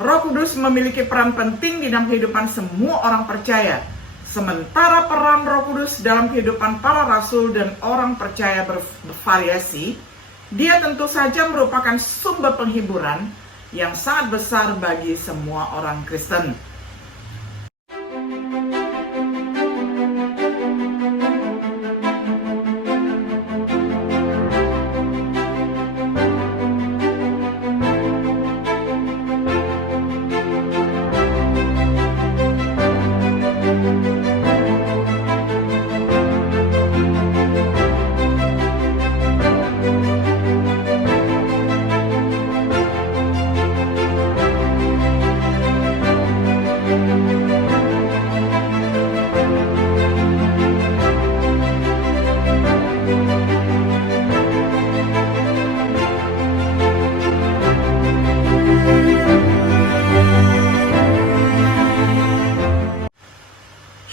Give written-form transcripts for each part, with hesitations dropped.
Roh Kudus memiliki peran penting di dalam kehidupan semua orang percaya. Sementara peran Roh Kudus dalam kehidupan para rasul dan orang percaya bervariasi, dia tentu saja merupakan sumber penghiburan yang sangat besar bagi semua orang Kristen.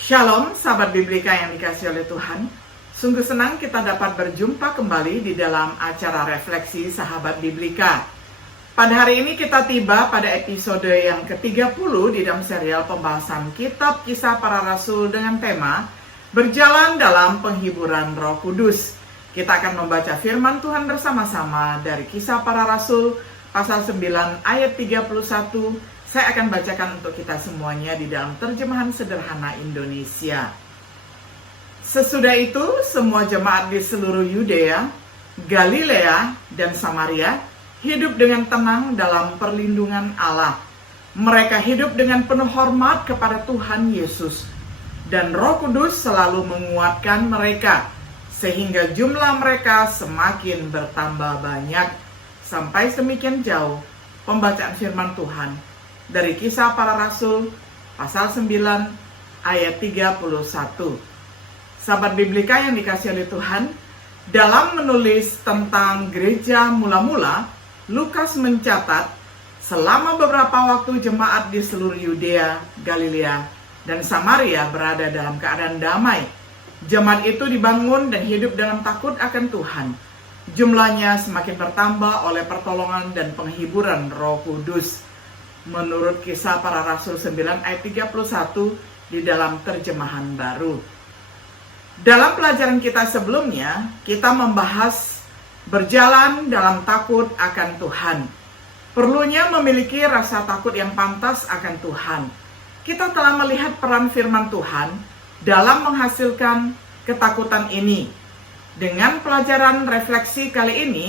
Shalom sahabat Biblika yang dikasihi oleh Tuhan. Sungguh senang kita dapat berjumpa kembali di dalam acara refleksi sahabat Biblika. Pada hari ini kita tiba pada episode yang ke-30 di dalam serial pembahasan kitab Kisah Para Rasul dengan tema Berjalan dalam Penghiburan Roh Kudus. Kita akan membaca firman Tuhan bersama-sama dari Kisah Para Rasul pasal 9 ayat 31. Saya akan bacakan untuk kita semuanya di dalam terjemahan sederhana Indonesia. Sesudah itu, semua jemaat di seluruh Yudea, Galilea, dan Samaria hidup dengan tenang dalam perlindungan Allah. Mereka hidup dengan penuh hormat kepada Tuhan Yesus, dan Roh Kudus selalu menguatkan mereka, sehingga jumlah mereka semakin bertambah banyak. Sampai semikian jauh pembacaan firman Tuhan dari Kisah Para Rasul pasal 9 ayat 31. Sahabat Biblika yang dikasihi oleh Tuhan, dalam menulis tentang gereja mula-mula, Lukas mencatat selama beberapa waktu jemaat di seluruh Yudea, Galilea, dan Samaria berada dalam keadaan damai. Jemaat itu dibangun dan hidup dalam takut akan Tuhan. Jumlahnya semakin bertambah oleh pertolongan dan penghiburan Roh Kudus. Menurut Kisah Para Rasul 9 ayat 31 di dalam terjemahan baru. Dalam pelajaran kita sebelumnya, kita membahas berjalan dalam takut akan Tuhan. Perlunya memiliki rasa takut yang pantas akan Tuhan. Kita telah melihat peran firman Tuhan dalam menghasilkan ketakutan ini. Dengan pelajaran refleksi kali ini,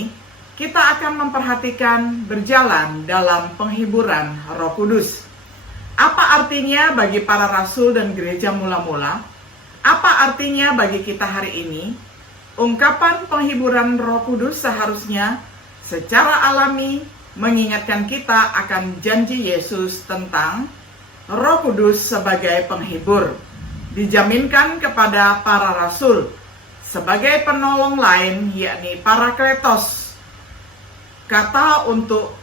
kita akan memperhatikan berjalan dalam penghiburan Roh Kudus. Apa artinya bagi para rasul dan gereja mula-mula? Apa artinya bagi kita hari ini? Ungkapan penghiburan Roh Kudus seharusnya secara alami mengingatkan kita akan janji Yesus tentang Roh Kudus sebagai penghibur. Dijaminkan kepada para rasul sebagai penolong lain, yakni Parakletos. Kata untuk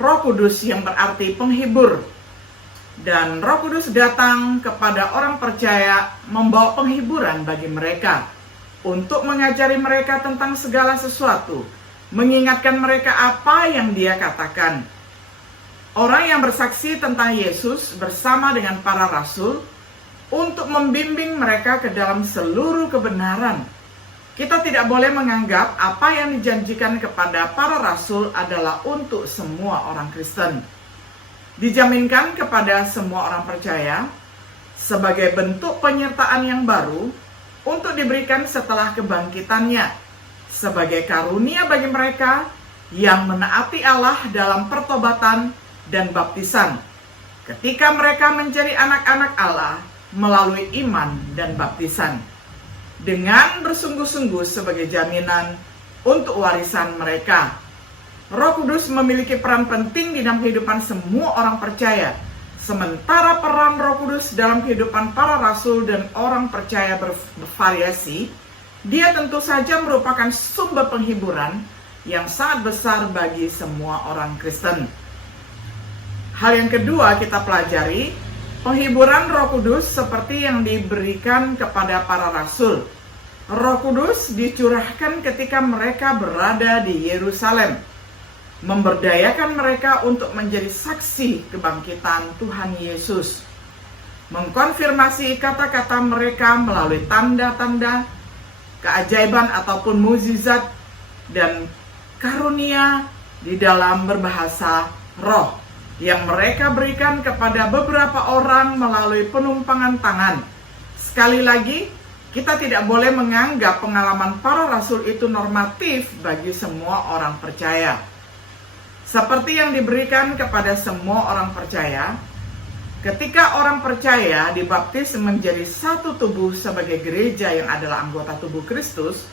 Roh Kudus yang berarti penghibur. Dan Roh Kudus datang kepada orang percaya membawa penghiburan bagi mereka, untuk mengajari mereka tentang segala sesuatu, mengingatkan mereka apa yang Dia katakan. Orang yang bersaksi tentang Yesus bersama dengan para rasul untuk membimbing mereka ke dalam seluruh kebenaran. Kita tidak boleh menganggap apa yang dijanjikan kepada para rasul adalah untuk semua orang Kristen. Dijaminkan kepada semua orang percaya sebagai bentuk penyertaan yang baru untuk diberikan setelah kebangkitannya, sebagai karunia bagi mereka yang menaati Allah dalam pertobatan dan baptisan, ketika mereka menjadi anak-anak Allah melalui iman dan baptisan, dengan bersungguh-sungguh sebagai jaminan untuk warisan mereka. Roh Kudus memiliki peran penting di dalam kehidupan semua orang percaya. Sementara peran Roh Kudus dalam kehidupan para rasul dan orang percaya bervariasi, Dia tentu saja merupakan sumber penghiburan yang sangat besar bagi semua orang Kristen. Hal yang kedua kita pelajari, penghiburan Roh Kudus seperti yang diberikan kepada para rasul. Roh Kudus dicurahkan ketika mereka berada di Yerusalem. memberdayakan mereka untuk menjadi saksi kebangkitan Tuhan Yesus, mengkonfirmasi kata-kata mereka melalui tanda-tanda, keajaiban ataupun mukjizat, dan karunia di dalam berbahasa roh yang mereka berikan kepada beberapa orang melalui penumpangan tangan. Sekali lagi, kita tidak boleh menganggap pengalaman para rasul itu normatif bagi semua orang percaya. Seperti yang diberikan kepada semua orang percaya, ketika orang percaya dibaptis menjadi satu tubuh sebagai gereja yang adalah anggota tubuh Kristus,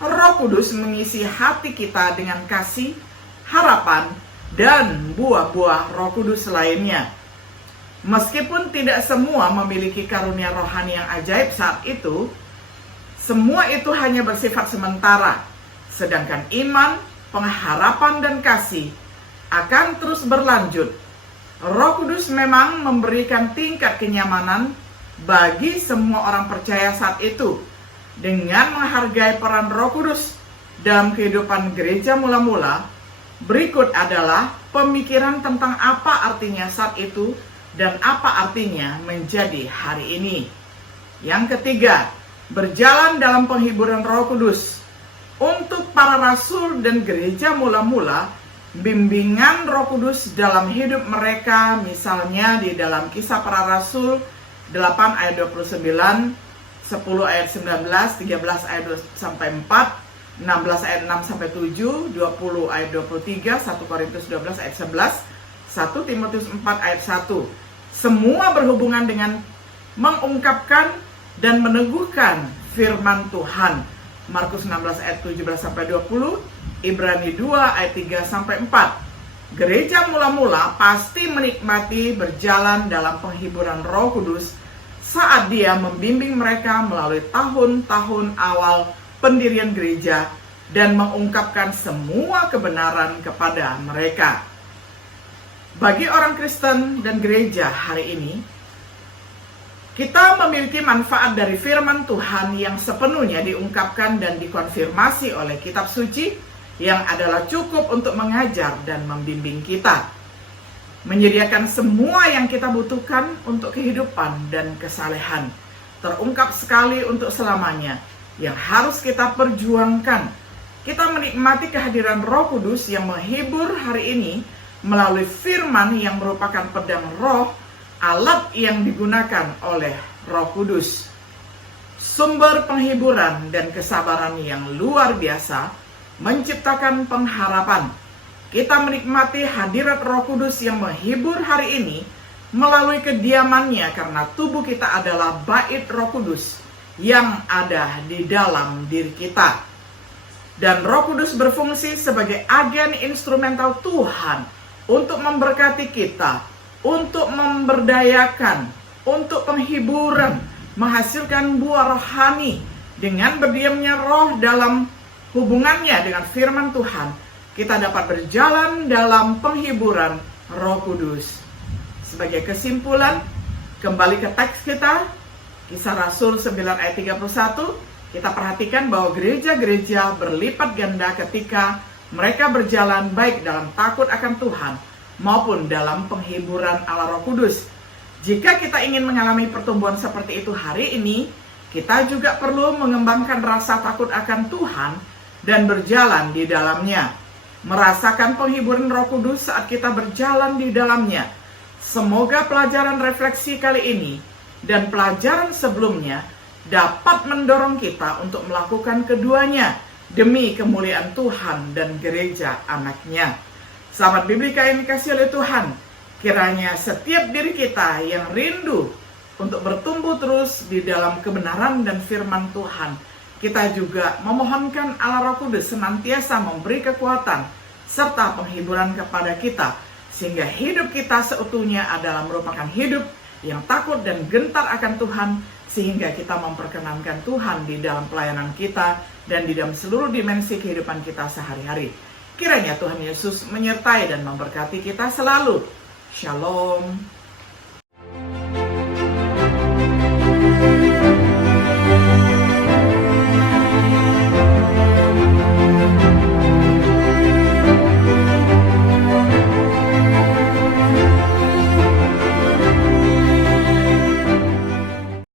Roh Kudus mengisi hati kita dengan kasih, harapan, dan buah-buah Roh Kudus lainnya. Meskipun tidak semua memiliki karunia rohani yang ajaib saat itu, semua itu hanya bersifat sementara, sedangkan iman, pengharapan, dan kasih akan terus berlanjut. Roh Kudus memang memberikan tingkat kenyamanan bagi semua orang percaya saat itu. Dengan menghargai peran Roh Kudus dalam kehidupan gereja mula-mula, berikut adalah pemikiran tentang apa artinya saat itu dan apa artinya menjadi hari ini. Yang ketiga, berjalan dalam penghiburan Roh Kudus. Untuk para rasul dan gereja mula-mula, bimbingan Roh Kudus dalam hidup mereka, misalnya di dalam Kisah Para Rasul 8 ayat 29, 10 ayat 19, 13 ayat 2 sampai 4, 16 ayat 6 sampai 7, 20 ayat 23, 1 Korintus 12 ayat 11, 1 Timotius 4 ayat 1. Semua berhubungan dengan mengungkapkan dan meneguhkan firman Tuhan. Markus 16 ayat 17 sampai 20, Ibrani 2 ayat 3 sampai 4. Gereja mula-mula pasti menikmati berjalan dalam penghiburan Roh Kudus saat Dia membimbing mereka melalui tahun-tahun awal pendirian gereja dan mengungkapkan semua kebenaran kepada mereka. Bagi orang Kristen dan gereja hari ini, kita memiliki manfaat dari firman Tuhan yang sepenuhnya diungkapkan dan dikonfirmasi oleh kitab suci yang adalah cukup untuk mengajar dan membimbing kita, menyediakan semua yang kita butuhkan untuk kehidupan dan kesalehan, terungkap sekali untuk selamanya, yang harus kita perjuangkan. Kita menikmati kehadiran Roh Kudus yang menghibur hari ini melalui firman yang merupakan pedang roh, alat yang digunakan oleh Roh Kudus. Sumber penghiburan dan kesabaran yang luar biasa menciptakan pengharapan. Kita menikmati hadirat Roh Kudus yang menghibur hari ini melalui kediamannya karena tubuh kita adalah bait Roh Kudus yang ada di dalam diri kita. Dan Roh Kudus berfungsi sebagai agen instrumental Tuhan untuk memberkati kita, untuk memberdayakan, untuk penghiburan, menghasilkan buah rohani. Dengan berdiamnya roh dalam hubungannya dengan firman Tuhan, kita dapat berjalan dalam penghiburan Roh Kudus. Sebagai kesimpulan, kembali ke teks kita, Kisah Rasul 9 ayat 31, kita perhatikan bahwa gereja-gereja berlipat ganda ketika mereka berjalan baik dalam takut akan Tuhan maupun dalam penghiburan Allah Roh Kudus. Jika kita ingin mengalami pertumbuhan seperti itu hari ini, kita juga perlu mengembangkan rasa takut akan Tuhan dan berjalan di dalamnya. Merasakan penghiburan Roh Kudus saat kita berjalan di dalamnya. Semoga pelajaran refleksi kali ini dan pelajaran sebelumnya dapat mendorong kita untuk melakukan keduanya demi kemuliaan Tuhan dan gereja anaknya. Sahabat Biblika yang dikasihi oleh Tuhan, kiranya setiap diri kita yang rindu untuk bertumbuh terus di dalam kebenaran dan firman Tuhan, kita juga memohonkan Allah Roh Kudus senantiasa memberi kekuatan serta penghiburan kepada kita, sehingga hidup kita seutuhnya adalah merupakan hidup yang takut dan gentar akan Tuhan, sehingga kita memperkenankan Tuhan di dalam pelayanan kita dan di dalam seluruh dimensi kehidupan kita sehari-hari. Kiranya Tuhan Yesus menyertai dan memberkati kita selalu. Shalom.